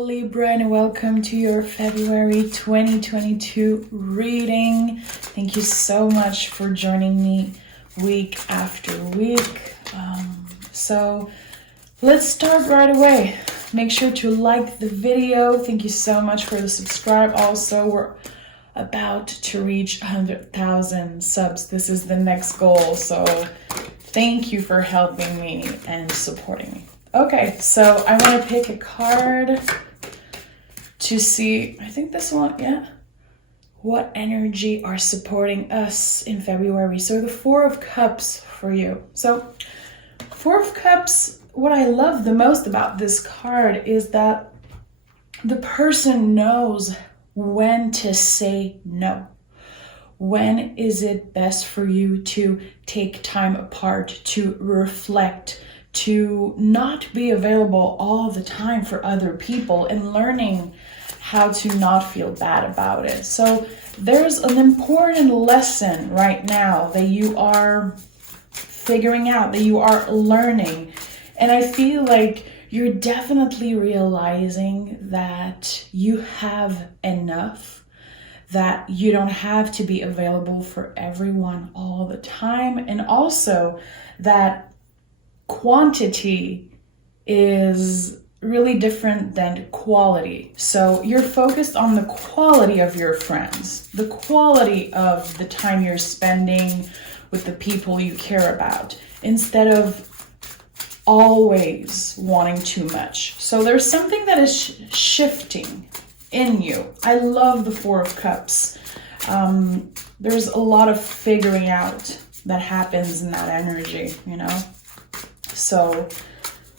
Libra, and welcome to your February 2022 reading. Thank you so much for joining me week after week. So let's start right away. Make sure to like the video. Thank you so much for the subscribe. Also, we're about to reach 100,000 subs. This is the next goal. So thank you for helping me and supporting me. Okay, so I want to pick a card to see, I think this one, yeah. What energy are supporting us in February? So the Four of Cups for you. So Four of Cups, what I love the most about this card is that the person knows when to say no. When is it best for you to take time apart, to reflect, to not be available all the time for other people, and learning how to not feel bad about it. So there's an important lesson right now that you are figuring out, that you are learning. And I feel like you're definitely realizing that you have enough, that you don't have to be available for everyone all the time, and also that quantity is really different than quality. So you're focused on the quality of your friends, the quality of the time you're spending with the people you care about, instead of always wanting too much. So there's something that is shifting in you. I love the Four of Cups. There's a lot of figuring out that happens in that energy, you know? So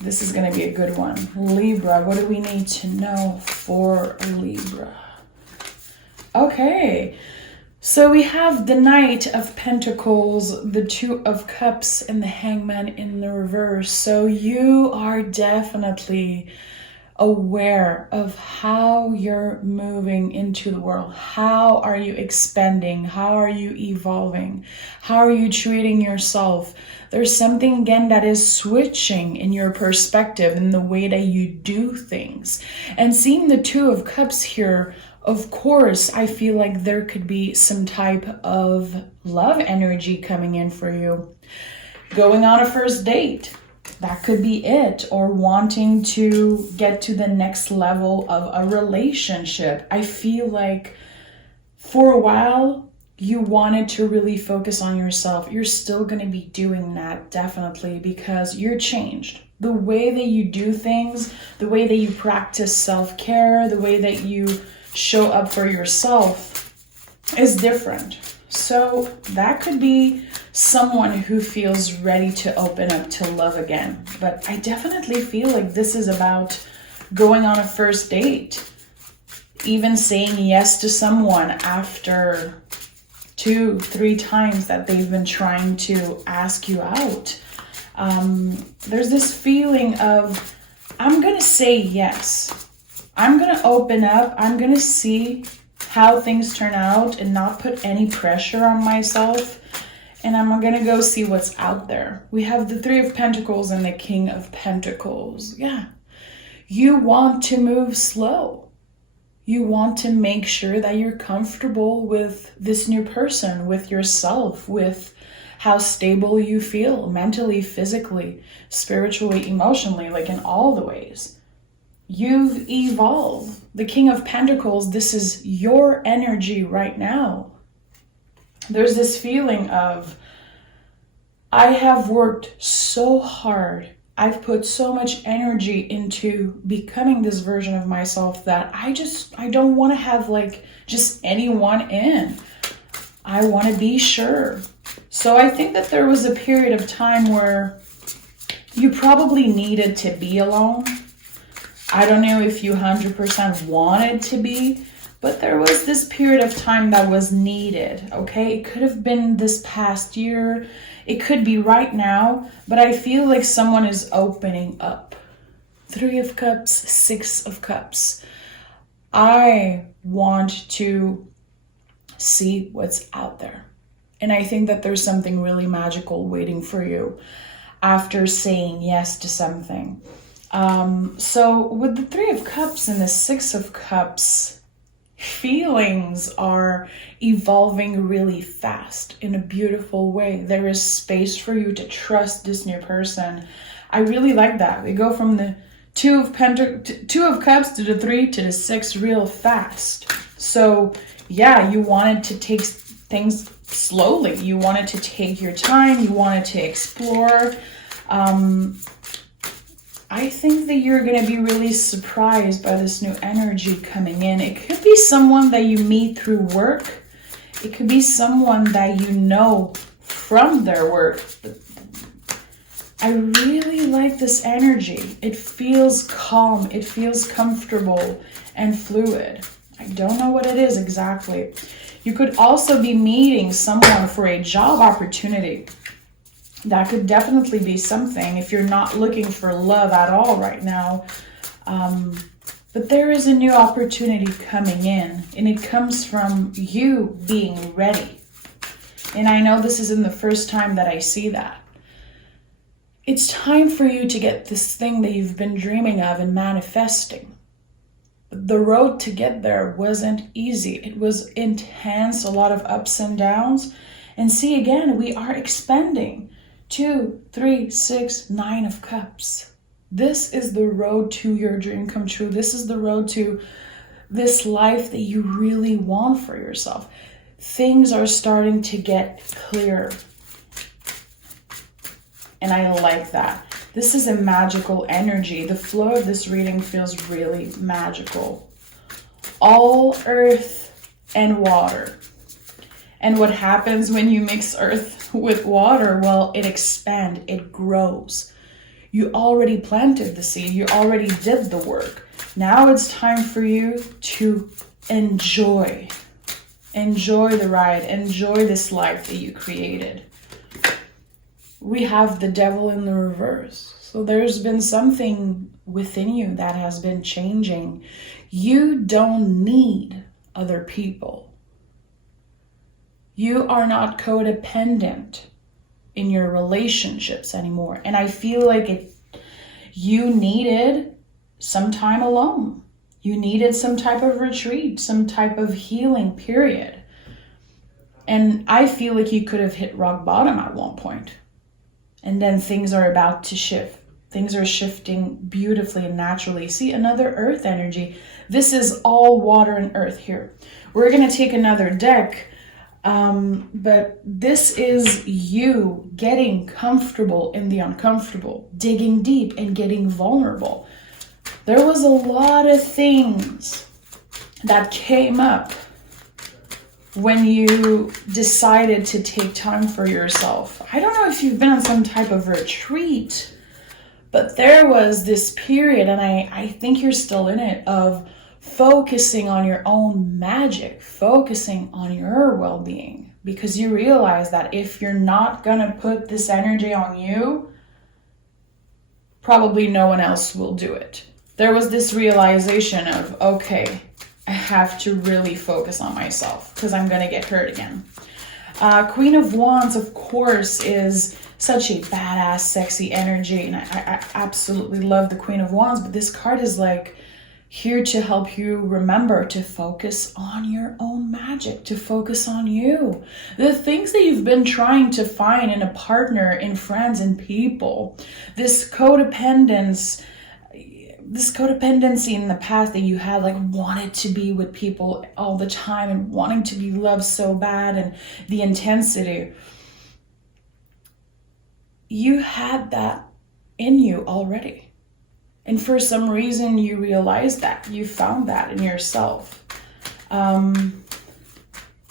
this is going to be a good one. Libra, what do we need to know for Libra? Okay, so we have the Knight of Pentacles, the Two of Cups, and the Hangman in the reverse. So you are definitely aware of how you're moving into the world. How are you expanding? How are you evolving? How are you treating yourself? There's something again that is switching in your perspective, in the way that you do things. And seeing the Two of Cups here, of course, I feel like there could be some type of love energy coming in for you. Going on a first date, that could be it, or wanting to get to the next level of a relationship. I feel like for a while you wanted to really focus on yourself. You're still going to be doing that, definitely, because you're changed. The way that you do things, the way that you practice self-care, the way that you show up for yourself is different. So that could be someone who feels ready to open up to love again. But I definitely feel like this is about going on a first date, even saying yes to someone after 2-3 times that they've been trying to ask you out. There's this feeling of, I'm going to say yes. I'm going to open up. I'm going to see how things turn out and not put any pressure on myself. And I'm going to go see what's out there. We have the Three of Pentacles and the King of Pentacles. Yeah. You want to move slow. You want to make sure that you're comfortable with this new person, with yourself, with how stable you feel mentally, physically, spiritually, emotionally, like in all the ways. You've evolved. The King of Pentacles, this is your energy right now. There's this feeling of, I have worked so hard. I've put so much energy into becoming this version of myself that I don't want to have like just anyone in. I want to be sure. So I think that there was a period of time where you probably needed to be alone. I don't know if you 100% wanted to be, but there was this period of time that was needed, okay? It could have been this past year. It could be right now, but I feel like someone is opening up. Three of Cups, Six of Cups. I want to see what's out there. And I think that there's something really magical waiting for you after saying yes to something. So with the Three of Cups and the Six of Cups, feelings are evolving really fast in a beautiful way. There is space for you to trust this new person. I really like that. We go from the Two of Cups to the Three to the Six real fast. So yeah, you wanted to take things slowly. You wanted to take your time. You wanted to explore. I think that you're going to be really surprised by this new energy coming in. It could be someone that you meet through work. It could be someone that you know from their work. I really like this energy. It feels calm. It feels comfortable and fluid. I don't know what it is exactly. You could also be meeting someone for a job opportunity. That could definitely be something if you're not looking for love at all right now. But there is a new opportunity coming in, and it comes from you being ready. And I know this isn't the first time that I see that. It's time for you to get this thing that you've been dreaming of and manifesting. The road to get there wasn't easy. It was intense, a lot of ups and downs. And see, again, we are expanding. 2, 3, 6, 9 of Cups. This is the road to your dream come true. This is the road to this life that you really want for yourself. Things are starting to get clearer. And I like that. This is a magical energy. The flow of this reading feels really magical. All earth and water. And what happens when you mix earth with water? Well, it expands, it grows. You already planted the seed, you already did the work. Now it's time for you to enjoy. Enjoy the ride, enjoy this life that you created. We have the Devil in the reverse. So there's been something within you that has been changing. You don't need other people. You are not codependent in your relationships anymore. And I feel like you needed some time alone. You needed some type of retreat, some type of healing period. And I feel like you could have hit rock bottom at one point. And then things are about to shift. Things are shifting beautifully and naturally. See, another earth energy. This is all water and earth here. We're going to take another deck. But this is you getting comfortable in the uncomfortable, digging deep and getting vulnerable. There was a lot of things that came up when you decided to take time for yourself. I don't know if you've been on some type of retreat, but there was this period, and I think you're still in it, of focusing on your own magic, focusing on your well-being, because you realize that if you're not gonna put this energy on you, probably no one else will do it. There was this realization of, okay, I have to really focus on myself because I'm gonna get hurt again. Queen of Wands, of course, is such a badass, sexy energy, and I absolutely love the Queen of Wands, but this card is like, here to help you remember to focus on your own magic, to focus on you. The things that you've been trying to find in a partner, in friends, in people. This codependency in the past that you had, like wanted to be with people all the time and wanting to be loved so bad, and the intensity. You had that in you already. And for some reason, you realized that. You found that in yourself.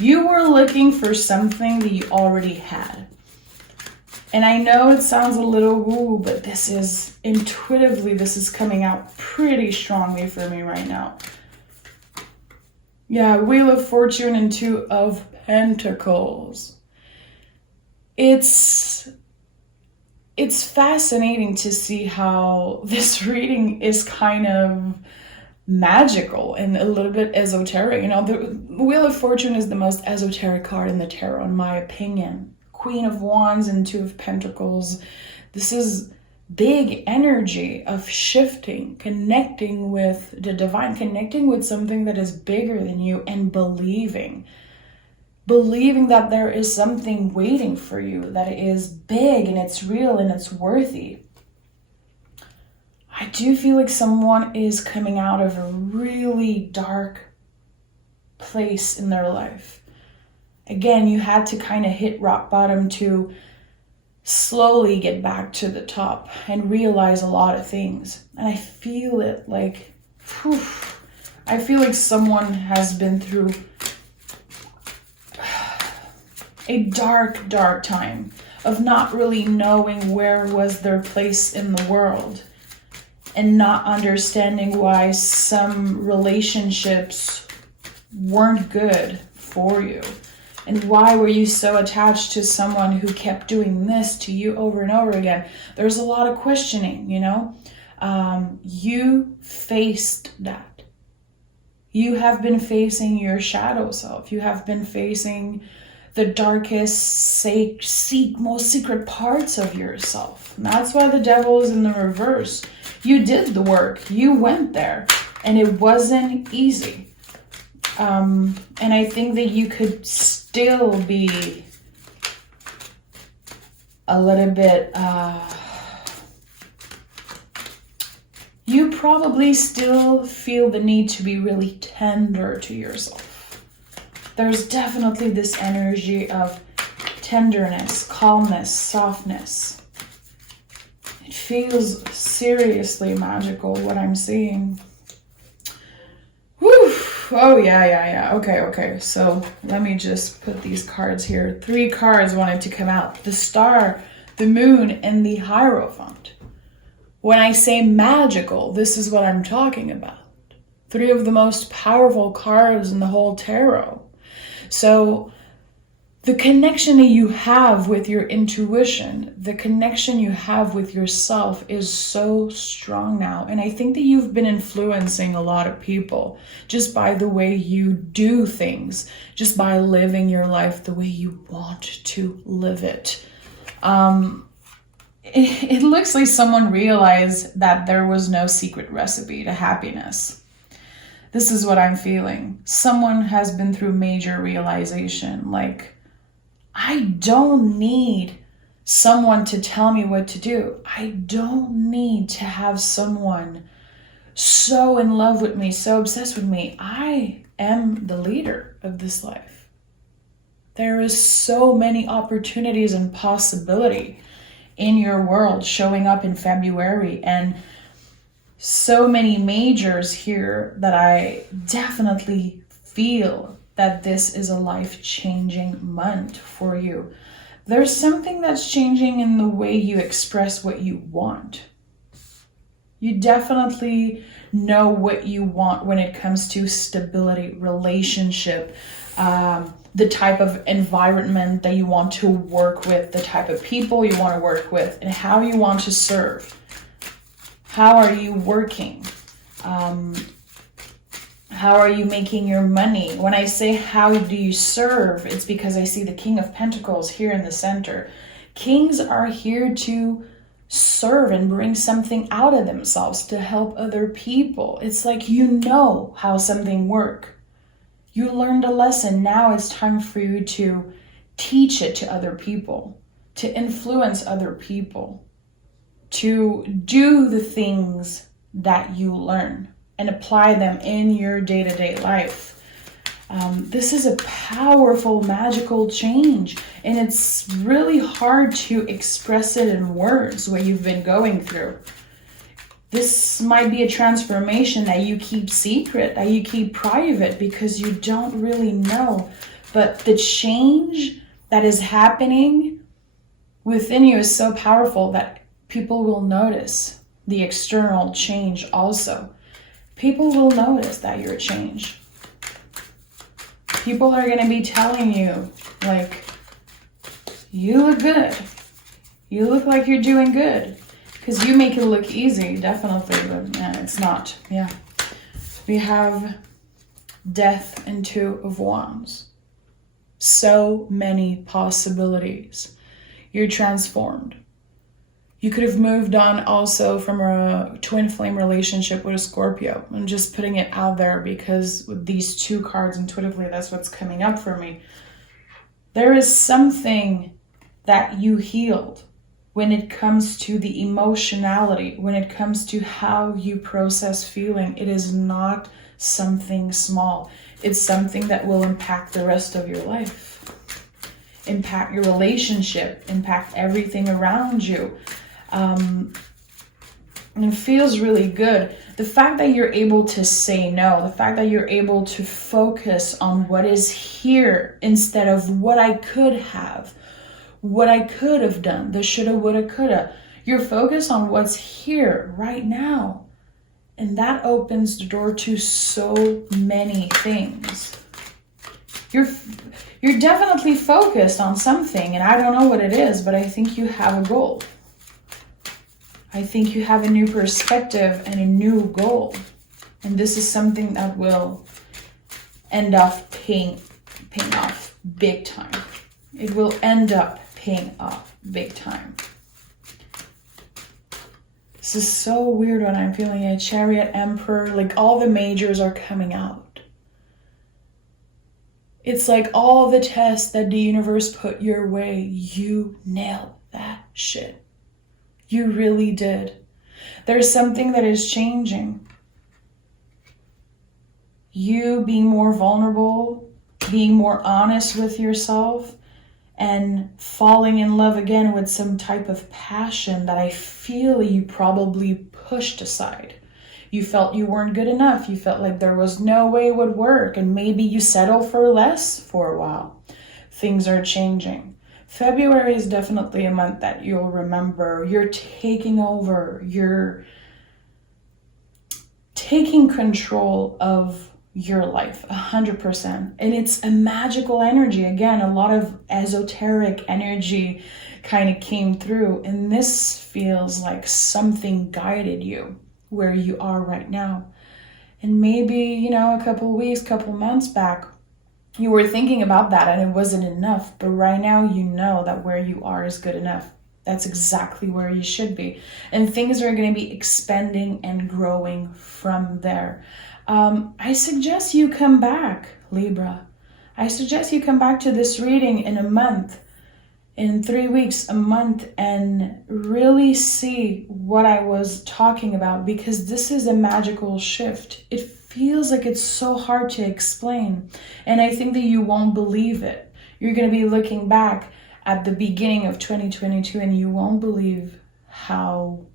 You were looking for something that you already had. And I know it sounds a little woo, but this is intuitively, this is coming out pretty strongly for me right now. Yeah, Wheel of Fortune and Two of Pentacles. It's fascinating to see how this reading is kind of magical and a little bit esoteric. You know, the Wheel of Fortune is the most esoteric card in the tarot, in my opinion. Queen of Wands and Two of Pentacles. This is big energy of shifting, connecting with the divine, connecting with something that is bigger than you, and believing that there is something waiting for you that is big and it's real and it's worthy. I do feel like someone is coming out of a really dark place in their life. Again, you had to kind of hit rock bottom to slowly get back to the top and realize a lot of things. And I feel it like, I feel like someone has been through a dark, dark time of not really knowing where was their place in the world and not understanding why some relationships weren't good for you. And why were you so attached to someone who kept doing this to you over and over again? There's a lot of questioning, you know? You faced that. You have been facing your shadow self. You have been facing the darkest, most secret parts of yourself. And that's why the devil is in the reverse. You did the work. You went there. And it wasn't easy. And I think that you could still be a little bit, you probably still feel the need to be really tender to yourself. There's definitely this energy of tenderness, calmness, softness. It feels seriously magical, what I'm seeing. Whew. Oh, yeah. Okay. So let me just put these cards here. 3 cards wanted to come out. The Star, the Moon, and the Hierophant. When I say magical, this is what I'm talking about. 3 of the most powerful cards in the whole tarot. So the connection that you have with your intuition, the connection you have with yourself is so strong now. And I think that you've been influencing a lot of people just by the way you do things, just by living your life the way you want to live it. It looks like someone realized that there was no secret recipe to happiness. This is what I'm feeling. Someone has been through major realization, like, I don't need someone to tell me what to do. I don't need to have someone so in love with me, so obsessed with me. I am the leader of this life. There is so many opportunities and possibility in your world showing up in February, and so many majors here that I definitely feel that this is a life-changing month for you. There's something that's changing in the way you express what you want. You definitely know what you want when it comes to stability, relationship, the type of environment that you want to work with, the type of people you want to work with, and how you want to serve. How are you working? How are you making your money? When I say how do you serve, it's because I see the King of Pentacles here in the center. Kings are here to serve and bring something out of themselves to help other people. It's like you know how something works. You learned a lesson. Now it's time for you to teach it to other people, to influence other people, to do the things that you learn and apply them in your day-to-day life. This is a powerful, magical change, and it's really hard to express it in words, what you've been going through. This might be a transformation that you keep secret, that you keep private because you don't really know. But the change that is happening within you is so powerful that people will notice the external change also. People will notice that you're changed. People are going to be telling you, like, you look good. You look like you're doing good. Because you make it look easy, definitely, but yeah, it's not. Yeah. We have Death and 2 of Wands. So many possibilities. You're transformed. You could have moved on also from a twin flame relationship with a Scorpio. I'm just putting it out there because with these two cards intuitively, that's what's coming up for me. There is something that you healed when it comes to the emotionality, when it comes to how you process feeling. It is not something small. It's something that will impact the rest of your life, impact your relationship, impact everything around you. And it feels really good. The fact that you're able to say no, the fact that you're able to focus on what is here instead of what I could have, what I could have done, the shoulda, woulda, coulda. You're focused on what's here right now. And that opens the door to so many things. You're definitely focused on something, and I don't know what it is, but I think you have a goal. I think you have a new perspective and a new goal. And this is something that will end up paying off big time. It will end up paying off big time. This is so weird when I'm feeling a Chariot, Emperor, like all the majors are coming out. It's like all the tests that the universe put your way, you nailed that shit. You really did. There's something that is changing. You being more vulnerable, being more honest with yourself, and falling in love again with some type of passion that I feel you probably pushed aside. You felt you weren't good enough. You felt like there was no way it would work, and maybe you settled for less for a while. Things are changing. February is definitely a month that you'll remember. You're taking over. You're taking control of your life 100%. And it's a magical energy. Again, a lot of esoteric energy kind of came through. And this feels like something guided you where you are right now. And maybe, a couple weeks, couple months back, you were thinking about that and it wasn't enough, but right now you know that where you are is good enough. That's exactly where you should be. And things are going to be expanding and growing from there. I suggest you come back, Libra. I suggest you come back to this reading in a month, in 3 weeks, a month, and really see what I was talking about, because this is a magical shift. It feels like it's so hard to explain, and I think that you won't believe it. You're going to be looking back at the beginning of 2022 and you won't believe how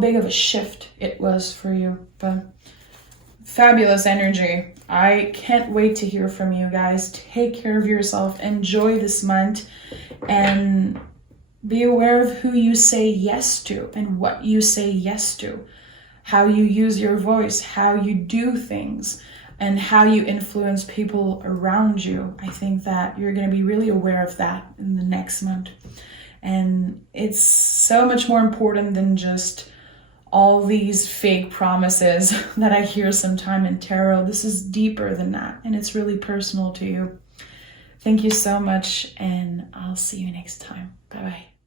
big of a shift it was for you. But fabulous energy. I can't wait to hear from you guys. Take care of yourself. Enjoy this month and be aware of who you say yes to and what you say yes to. How you use your voice, how you do things, and how you influence people around you. I think that you're going to be really aware of that in the next month. And it's so much more important than just all these fake promises that I hear sometime in tarot. This is deeper than that, and it's really personal to you. Thank you so much, and I'll see you next time. Bye-bye.